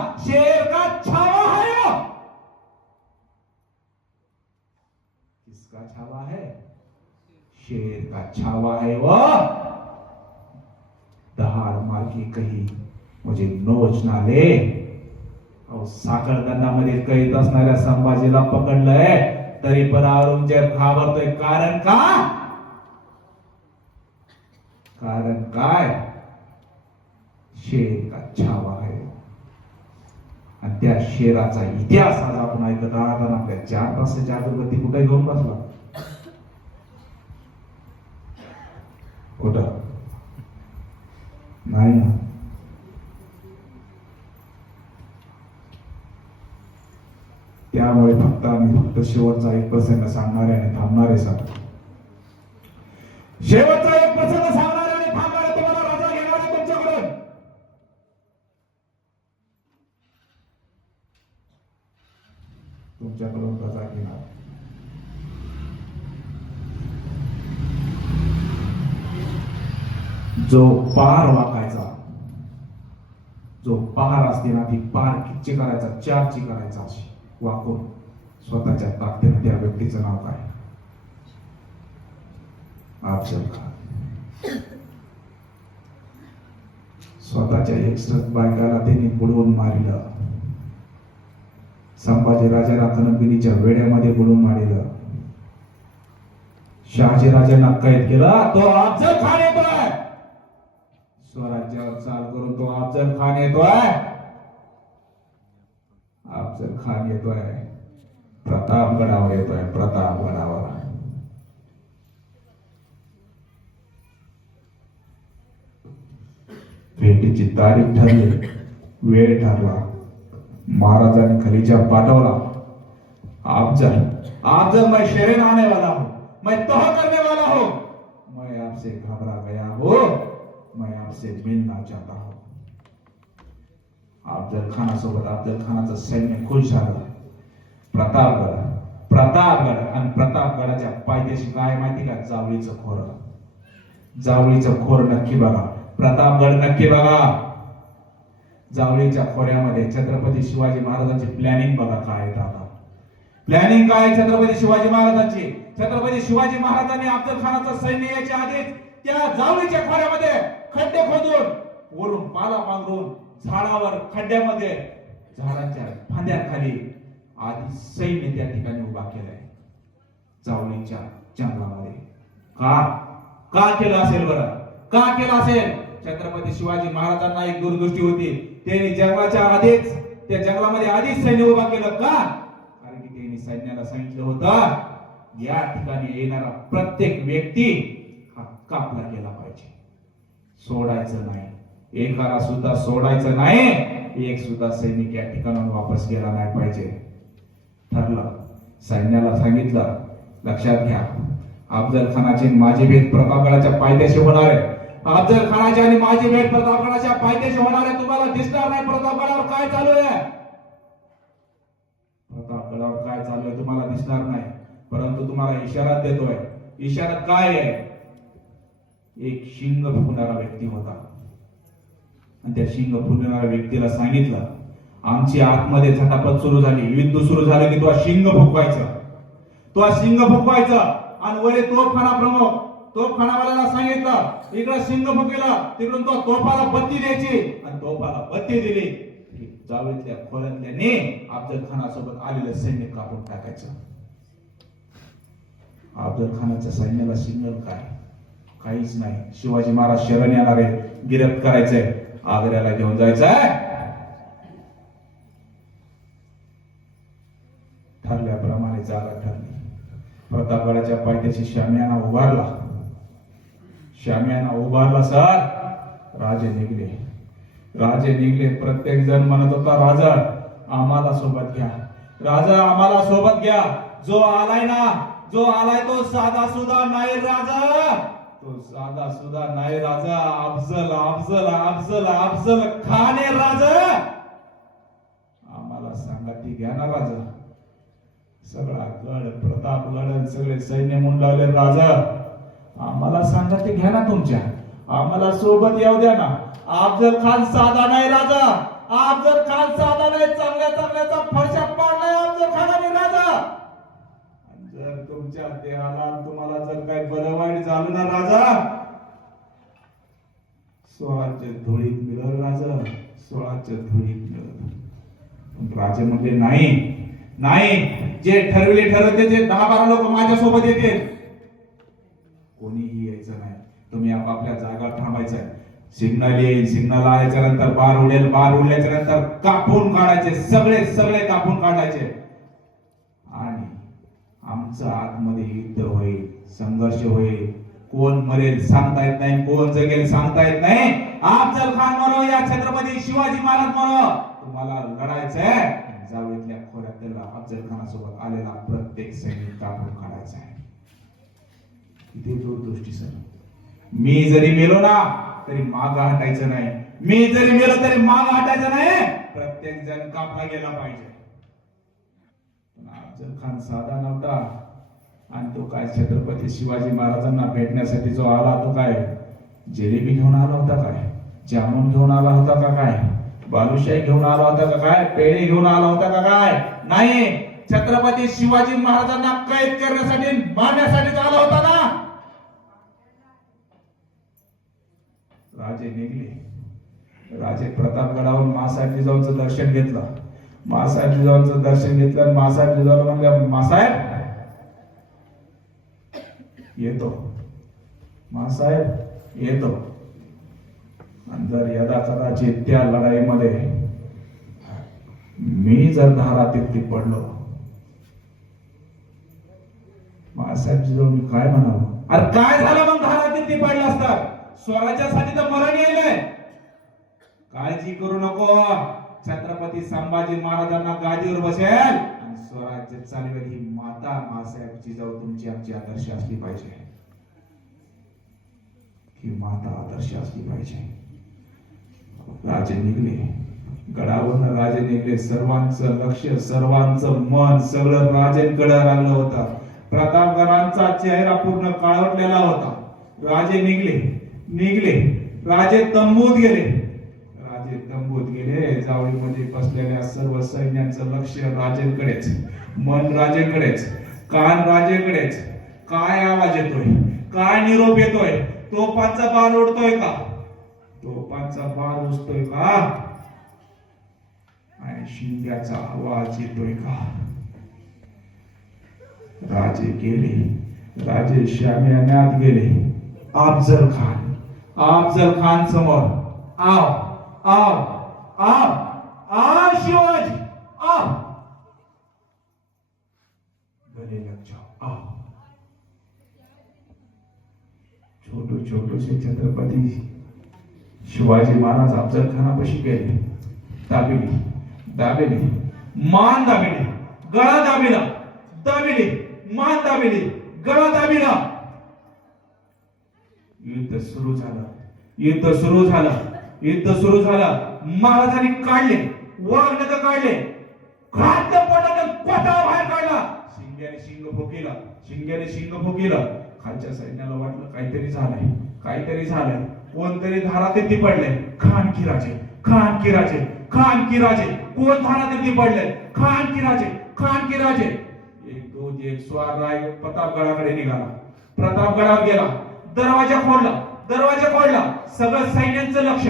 शेर का छावा है वो। किसका छावा है? शेर का छावा है वो। दहाड़ मार की कही मुझे नोच ना ले। अहो साखळदंडामध्ये कैद असणाऱ्या संभाजीला पकडलंय तरी पण औरंगज़ेब घाबरतोय कारण का? कारण काय शेर का छावा आणि त्या शेराचा इतिहास आज आपण ऐकत आहात आणि आपल्या चार तासाच्या अगरबत्ती कुठे घेऊन बसला. कुठं? नाही ना. त्यामुळे फक्त आम्ही फक्त शेवटचा एक प्रसंग सांगणारे आहे आणि थांबणारे आहे शेवटचा एक प्रसंग सांगणार आहे आणि थांबणार आहे तुम्हाला राजा घेणार आहे तुमच्याकडून तुमच्याकडून रजा घेणार जो पार वाकायचा जो पहार असते ना ती पार किच्ची करायचा चारची करायचा अशी वाकून स्वतःच्या ताकदीने त्या व्यक्तीचं नाव काय? अफजल खान. स्वतःच्या एक बायकाला त्यांनी बुडवून मारलं. संभाजी राजा रत्नगिरीच्या वेड्यामध्ये बोलून मांडिलं शहाजी राजांना कैद केलं. तो अफजल खान येतोय. स्वराज्यावर चाल करून तो अफजल खान येतोय. अफजल खान येतोय. प्रतापगडावर येतोय. प्रतापगडावर. भेटीची तारीख ठरली. वेळ ठरला. महाराजाने खलीजा पाठवला. अफजल अफजल मैं शरीर आने वाला हूं मैं तह करने वाला हूं मैं आपसे घबरा गया हो मैं आपसे मिलना चाहता हूं। अफजल खानासोबत अफजल खानाचं सैन्य खुश झालं प्रतापगड प्रतापगड आणि प्रतापगडाच्या पायथ्याशी काय माहिती का? जावळीचं खोर. जावळीचं खोर नक्की बघा. प्रतापगड नक्की बघा. जावळीच्या खोऱ्यामध्ये छत्रपती शिवाजी महाराजांची प्लॅनिंग बघा काय दादा. आता प्लॅनिंग काय आहे छत्रपती शिवाजी महाराजांची? छत्रपती शिवाजी महाराजांनी अफजल खानाचं सैन्य याच्या आधी त्या जावळीच्या खोऱ्यामध्ये खड्डे खोदून वरून पाला पांघरून झाडावर खड्ड्यामध्ये झाडाच्या फांद्याखाली आधी सैन्य त्या ठिकाणी उभा केलाय. जावळीच्या जंगलामध्ये. का? का केलं असेल बरं? का केलं असेल? छत्रपती शिवाजी महाराजांना एक दूरदृष्टी होती. त्यांनी जंगलाच्या आधीच त्या जंगलामध्ये आधीच सैन्य उभा केलं का? कारण की त्यांनी सैन्याला सांगितलं होतं या ठिकाणी येणारा प्रत्येक व्यक्ती हा कापला गेला पाहिजे. सोडायचं नाही. एकाला सुद्धा सोडायचं नाही. एक सुद्धा सैनिक या ठिकाणाहून वापस गेला नाही पाहिजे. ठरलं. सैन्याला सांगितलं लक्षात घ्या. अफजल खानाचे माझे भेद प्रतापगडाच्या पायथ्याशी होणार आहे. अफजल खानाची आणि माझी भेट प्रतापगडाच्या पायथ्याशी होणार आहे तुम्हाला दिसणार नाही. प्रतापगडावर काय चालू आहे? प्रतापगडावर काय चालू आहे तुम्हाला दिसणार नाही. परंतु तुम्हाला इशारा देतोय. इशारा काय आहे? एक शिंग फुकणारा व्यक्ती होता. आणि त्या शिंग फुकणाऱ्या व्यक्तीला सांगितलं आमची आतमध्ये झटापट सुरू झाली. युद्ध सुरू झालं की तो शिंग फुकवायचा. तो शिंग फुकवायचा. आणि वरे तोफखाना प्रमुख तोफखानावाल्याला सांगितलं इकडे सिंग फुकेला तिकडून तो तोफाला बत्ती द्यायची. आणि तोफाला बत्ती दिली. की जावेतल्या खोऱ्यातल्याने अफजल खानासोबत आलेलं सैन्य कापून टाकायचं. अफजल खानाच्या सैन्याला सिग्नल काय? काहीच नाही. शिवाजी महाराज शरण येणार आहे गिरफ्त करायचंय. आग्र्याला घेऊन जायचंय. ठरल्याप्रमाणे जागा ठरली. प्रतापगडाच्या पायथ्याशी शामियाना उभारला. शामियाना उभारला सर. राजे निघले. राजे निघले. प्रत्येक जण म्हणत होता राजा आम्हाला सोबत घ्या. राजा आम्हाला सोबत घ्या. जो आलाय ना जो आलाय तो साधा सुद्धा नाही राजा. तो साधा सुद्धा नाही राजा. अफजल अफजल अफजल अफजल खाने राजा. आम्हाला सांगा ती घ्या ना राजा. सगळा गड प्रताप लढन सगळे सैन्य म्हणून लावले राजा आम्हाला सांगा ते घ्या ना तुमच्या. आम्हाला सोबत येऊ द्या ना. अफजल खान साधा नाही राजा अफजल खान साधा चांगल्या चांगल्याचा फरशा पाडलाय अफजल खानाने राजा. जर तुमच्या देहाला तुम्हाला जर काय बरं वाईट झालं ना राजा सोळाच्या धुळीत मिळल राजा सोळाच्या धुळीत मिळल. राजा म्हणजे नाही. नाही. जे ठरविले ठरवते जे दहा बारा लोक माझ्या सोबत येते कोणीही यायचं नाही. तुम्ही आपापल्या जागा थांबायचं. सिग्नल येईल सिग्नल आल्याच्यानंतर बार उडेल बार उडल्याच्या नंतर कापून काढायचे सगळे सगळे कापून काढायचे. आणि आमचं आतमध्ये युद्ध होईल संघर्ष होईल. कोण मरेल सांगता येत नाही कोण जगेल सांगता येत नाही. अफजल खान मरो या छत्रपती शिवाजी महाराज मरो. तुम्हाला लढायचंय. जावेतल्या खोऱ्यात त्याला अफजल खानासोबत आलेला प्रत्येक सैनिक कापून काढायचा आहे. किती दूरदृष्टी सर मी जरी मेलो ना तरी माग हटायचं नाही. मी जरी मेलो तरी माग हटायचं नाही. प्रत्येक जण कापला गेला पाहिजे. अफजल खान साधा नव्हता. आणि तो काय छत्रपती शिवाजी महाराजांना भेटण्यासाठी जो आला तो काय? जिलेबी घेऊन आला होता काय? जामून घेऊन आला होता का काय? बालुशाही घेऊन आला होता का काय? पेढे घेऊन आला होता का काय? नाही. छत्रपती शिवाजी महाराजांना कैद करण्यासाठी मारण्यासाठी आला होता ना? राजे निघले. राजे प्रतापगडावर मासाहेब जिजाऊंचं दर्शन घेतलं. मासाहेब जिजाऊंचं दर्शन घेतलं आणि मासाहेब जिजाऊ म्हणले मासाहेब! येतो. मासाहेब येतो. आणि जर यदा कदाचित त्या लढाईमध्ये मी जर धारा धारातीर्थी पडलो मासाहेब जिजाऊ काय म्हणावं? अरे काय झालं मग धारातीर्थी पडला असता स्वराज्यासाठी तर मरण यायलंय. काळजी करू नको. छत्रपती संभाजी महाराजांना गादीवर बसेल. आणि स्वराज्य चालवेल ही माता मासाहेब जिजाऊ तुमची आमची आदर्श असली पाहिजे. ही माता आदर्श असली पाहिजे. राजे निघले. गडावरून राजे निघले. सर्वांचं लक्ष सर्वांचं मन सगळं राजेंकडे लागलं होतं. प्रतापगडांचा चेहरा पूर्ण काळवटलेला होता. राजे निघले. निघले. राजे तंबूत गेले. राजे तंबूत गेले. जावळीमध्ये बसलेल्या सर्व सैन्यांचं लक्ष राजेंकडेच मन राजेकडेच कान राजेकडेच. काय आवाज येतोय? काय निरोप येतोय? तोफांचा बाण उडतोय का? तोफांचा बाण उचतोय का? आणि शिंग्याचा आवाज येतोय का? राजे गेले. राजे श्याम्यान्यात गेले. अफजल खान. अफजल खान समोर. आव आव आव आ शिवाजी आव. गले लग जाओ छोटू छोटू से छत्रपती शिवाजी महाराज अफजल खानापाशी गेले. दाबिली दाबिली मान दाबिली गळा दाबिला दाबिली मान दाबिली गळा दाबिला. युद्ध सुरू झालं. युद्ध सुरू झालं. युद्ध सुरू झालं. महाराजांनी काढले. वाघनक काढले. खाद्य पोटातून कोटा बाहेर काढला. शिंग्याने शिंग फुकिला शिंग्याने शिंग फुकिलं खालच्या सैन्याला वाटलं काहीतरी झालंय. काहीतरी झालंय. कोणतरी धारा ते पडले खान की राजे. खान की राजे. खान की राजे. कोण धारा ते पडले खान की राजे. खान की राजे. एक दोन एक. स्वार राय प्रतापगडाकडे निघाला. प्रतापगडावर गेला. दरवाजा फोडला. दरवाजा फोडला. सगळं सैन्यांचं लक्ष.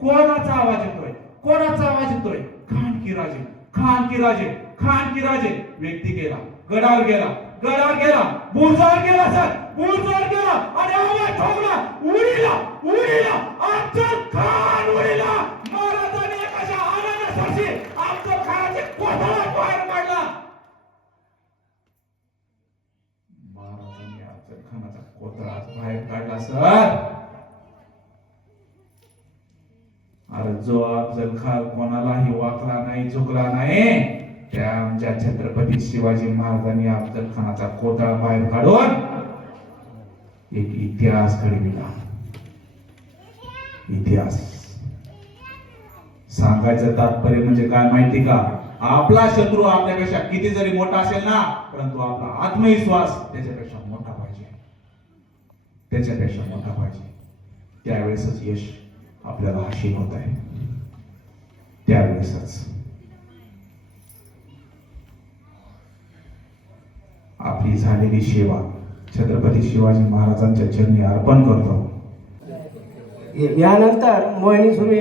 कोणाचा आवाज येतोय? कोणाचा आवाज येतोय? खान की राजे. खान की राजे. खान की राजे. व्यक्ती गेला. गडावर गेला. गडावर गेला. बुरजावर गेला सर. बुरजावर गेला. आणि आवाज ठोकला. उडीला. उडीला. अफजल खान उडीला. महाराजांनी एकाच्या आनंदासाठी अफजल खानाचे कोथळा बाहेर काढला महाराजांनी अफजल खानाचा कोथळा बाहेर काढला सर. अरे जो अफजल कोणालाही वाकला नाही झुकला नाही त्या आमच्या छत्रपती शिवाजी महाराजांनी अफजल खानाचा कोथळा बाहेर काढून एक इतिहास घडविला इतिहास. सांगायचं तात्पर्य म्हणजे काय माहिती का? आपला शत्रू आपल्यापेक्षा किती जरी मोठा असेल ना परंतु आपला आत्मविश्वास त्याच्यापेक्षा मोठा त्याच्यापेक्षा मोठा पाहिजे. त्यावेळेसच यश आपल्याला हाशी होत आहे. त्यावेळेसच. आपली झालेली सेवा छत्रपती शिवाजी महाराजांच्या चरणी अर्पण करतो. यानंतर मोहिनी सुरू